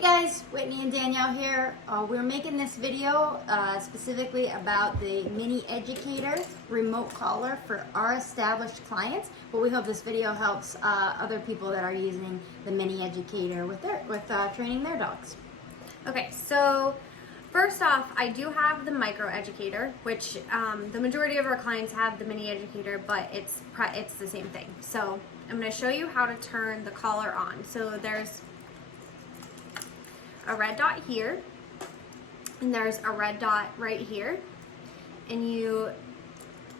Hey guys, Whitney and Danielle here. We're making this video specifically about the Mini Educator remote collar for our established clients, but we hope this video helps other people that are using the Mini Educator with training their dogs. Okay, so first off, I do have the Micro Educator, which the majority of our clients have the Mini Educator, but it's the same thing. So I'm going to show you how to turn the collar on. So there's a red dot here, and there's a red dot right here, and you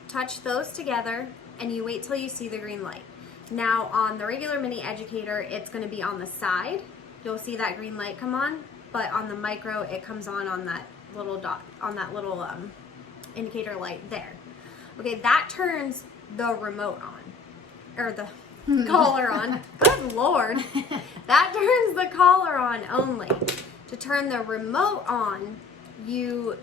touch those together and you wait till you see the green light. Now on the regular Mini Educator, it's going to be on the side. You'll see that green light come on, but on the Micro, it comes on that little dot, on that little indicator light there. Okay, that turns the remote on, or the collar on. Good Lord. That turns the collar on only. To turn the remote on, there's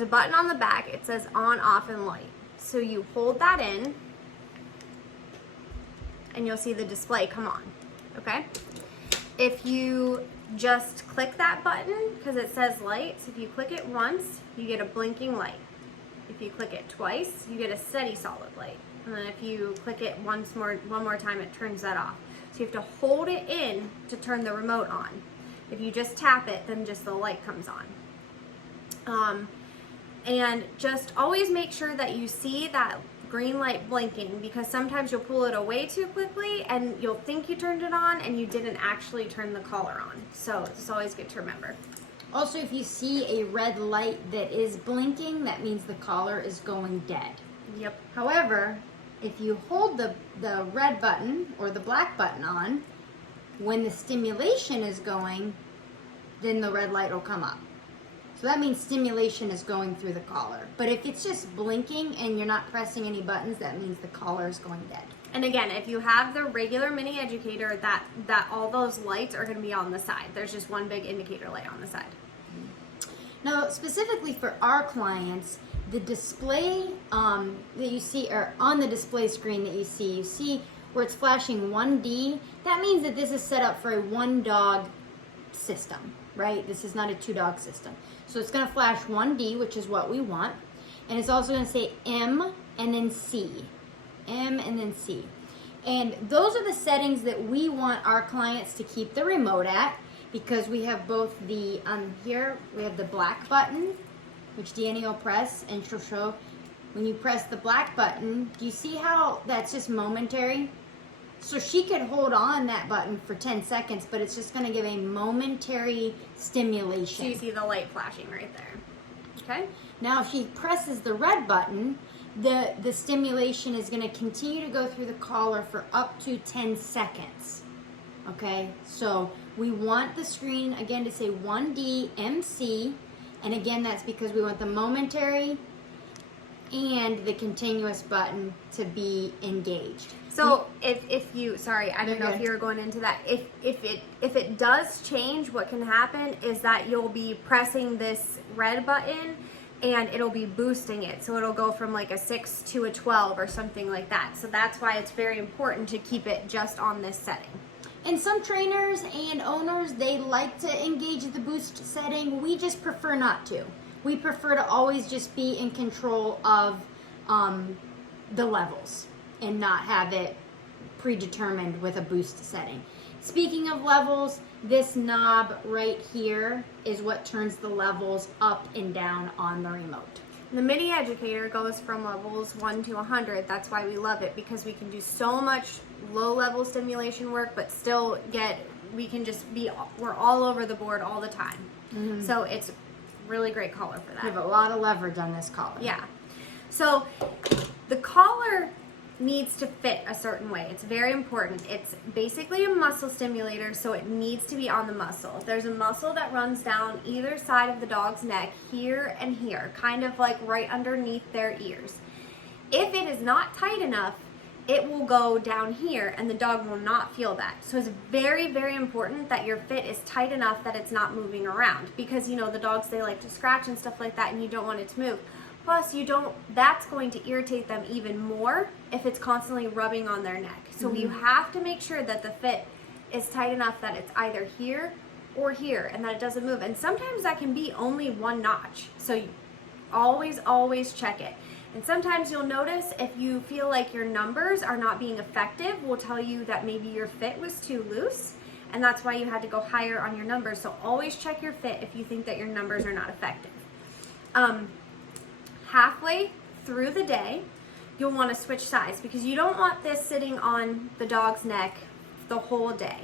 a button on the back. It says on, off, and light. So you hold that in, and you'll see the display come on, okay? If you just click that button, because it says light, so if you click it once, you get a blinking light. If you click it twice, you get a steady solid light. And then if you click it one more time, it turns that off. So you have to hold it in to turn the remote on. If you just tap it, then just the light comes on. And just always make sure that you see that green light blinking, because sometimes you'll pull it away too quickly and you'll think you turned it on and you didn't actually turn the collar on. So it's always good to remember. Also, if you see a red light that is blinking, that means the collar is going dead. Yep. However, if you hold the red button or the black button on, when the stimulation is going, then the red light will come up. So that means stimulation is going through the collar. But if it's just blinking and you're not pressing any buttons, that means the collar is going dead. And again, if you have the regular Mini Educator, that all those lights are going to be on the side. There's just one big indicator light on the side. Now, specifically for our clients, the display that you see, or on the display screen that you see where it's flashing 1D. That means that this is set up for a 1-dog system, right? This is not a 2-dog system. So it's going to flash 1D, which is what we want. And it's also going to say M and then C. M and then C. And those are the settings that we want our clients to keep the remote at, because we have both the, here, we have the black button, which Danny will press, and she'll show. When you press the black button, do you see how that's just momentary? So she could hold on that button for 10 seconds, but it's just going to give a momentary stimulation. So you see the light flashing right there. Okay? Now if she presses the red button, the stimulation is going to continue to go through the collar for up to 10 seconds. Okay? So we want the screen, again, to say 1D MC, and again, that's because we want the momentary and the continuous button to be engaged. So if you, sorry, I don't know if you were going into that. If it does change, what can happen is that you'll be pressing this red button and it'll be boosting it. So it'll go from like a 6 to a 12 or something like that. So that's why it's very important to keep it just on this setting. And some trainers and owners, they like to engage the boost setting. We just prefer not to. We prefer to always just be in control of the levels and not have it predetermined with a boost setting. Speaking of levels, this knob right here is what turns the levels up and down on the remote. The Mini Educator goes from levels 1 to 100. That's why we love it, because we can do so much low-level stimulation work, but still we're all over the board all the time. Mm-hmm. So it's really great collar for that. We have a lot of leverage on this collar. Yeah. So the collar needs to fit a certain way. It's very important. It's basically a muscle stimulator, so it needs to be on the muscle. There's a muscle that runs down either side of the dog's neck, here and here, kind of like right underneath their ears. If it is not tight enough, it will go down here and the dog will not feel that. So it's very, very important that your fit is tight enough that it's not moving around, because you know the dogs, they like to scratch and stuff like that, and you don't want it to move. Plus, that's going to irritate them even more if it's constantly rubbing on their neck. So you have to make sure that the fit is tight enough that it's either here or here and that it doesn't move. And sometimes that can be only one notch. So you always check it. And sometimes you'll notice if you feel like your numbers are not being effective, will tell you that maybe your fit was too loose, and that's why you had to go higher on your numbers. So always check your fit if you think that your numbers are not effective. Halfway through the day, you'll want to switch sides because you don't want this sitting on the dog's neck the whole day.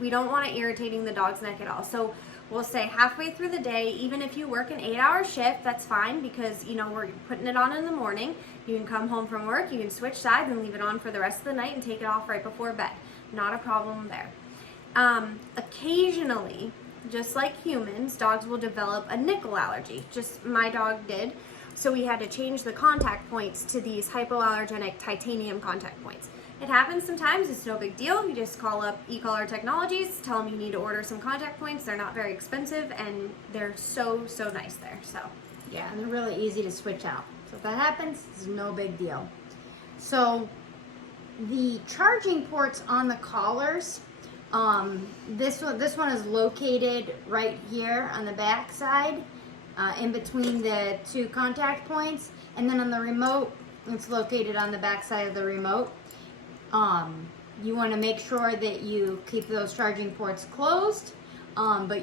We don't want it irritating the dog's neck at all. So we'll say halfway through the day, even if you work an 8-hour shift, that's fine because, you know, we're putting it on in the morning. You can come home from work, you can switch sides and leave it on for the rest of the night and take it off right before bed. Not a problem there. Occasionally, just like humans, dogs will develop a nickel allergy. Just my dog did. So we had to change the contact points to these hypoallergenic titanium contact points. It happens sometimes, it's no big deal. You just call up Ecollar Technologies, tell them you need to order some contact points. They're not very expensive and they're so nice there. So yeah, and they're really easy to switch out. So if that happens, it's no big deal. So the charging ports on the collars, this one is located right here on the back side, in between the two contact points, and then on the remote, it's located on the back side of the remote. You want to make sure that you keep those charging ports closed, but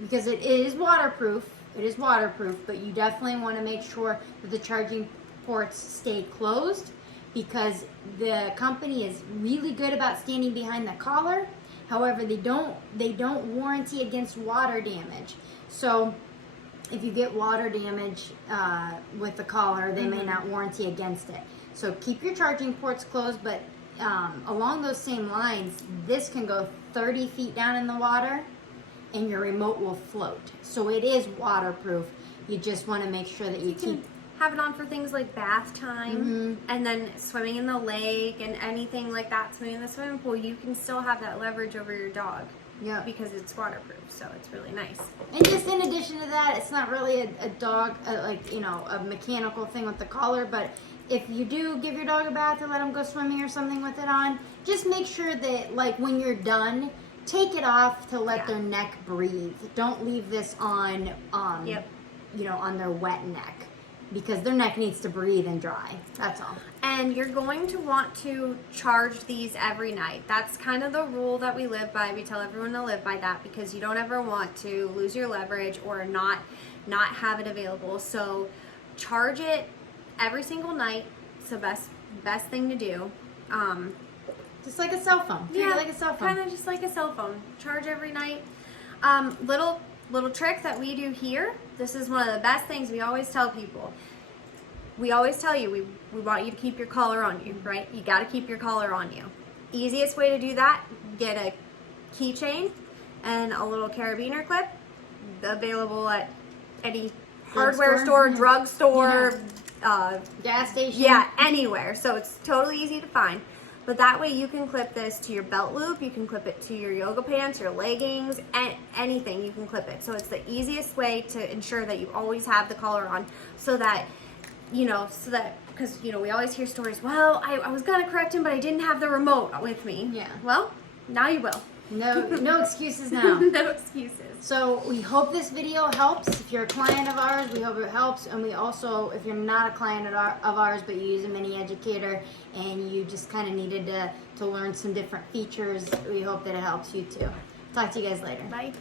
because it is waterproof, but you definitely want to make sure that the charging ports stay closed because the company is really good about standing behind the collar. However, they don't warranty against water damage. So if you get water damage with the collar, they may not warranty against it. So keep your charging ports closed, but along those same lines, this can go 30 feet down in the water and your remote will float. So it is waterproof. You just want to make sure that you keep... Have it on for things like bath time and then swimming in the lake and anything like that, swimming in the swimming pool. You can still have that leverage over your dog. Yeah. Because it's waterproof, so it's really nice. And just in addition to that, it's not really a dog, like, you know, a mechanical thing with the collar, but if you do give your dog a bath or let him go swimming or something with it on, just make sure that, like, when you're done, take it off to let their neck breathe. Don't leave this on, you know, on their wet neck, because their neck needs to breathe and dry. That's all. And you're going to want to charge these every night. That's kind of the rule that we live by. We tell everyone to live by that because you don't ever want to lose your leverage or not have it available. So charge it every single night. It's the best thing to do. Just like a cell phone. Treat it like a cell phone. Kind of just like a cell phone. Charge every night. Little trick that we do here. This is one of the best things we always tell people. We always tell you we want you to keep your collar on you, right? You got to keep your collar on you. Easiest way to do that, get a keychain and a little carabiner clip available at any hardware store, drugstore, gas station. Yeah, anywhere. So it's totally easy to find. But that way you can clip this to your belt loop, you can clip it to your yoga pants, your leggings, and anything you can clip it. So it's the easiest way to ensure that you always have the collar on so that, because, we always hear stories, well, I was going to correct him, but I didn't have the remote with me. Yeah. Well, now you will. No excuses now. No excuses. So we hope this video helps. If you're a client of ours, we hope it helps. And we also, if you're not a client of ours, but you use a mini educator and you just kind of needed to learn some different features, we hope that it helps you too. Talk to you guys later. Bye.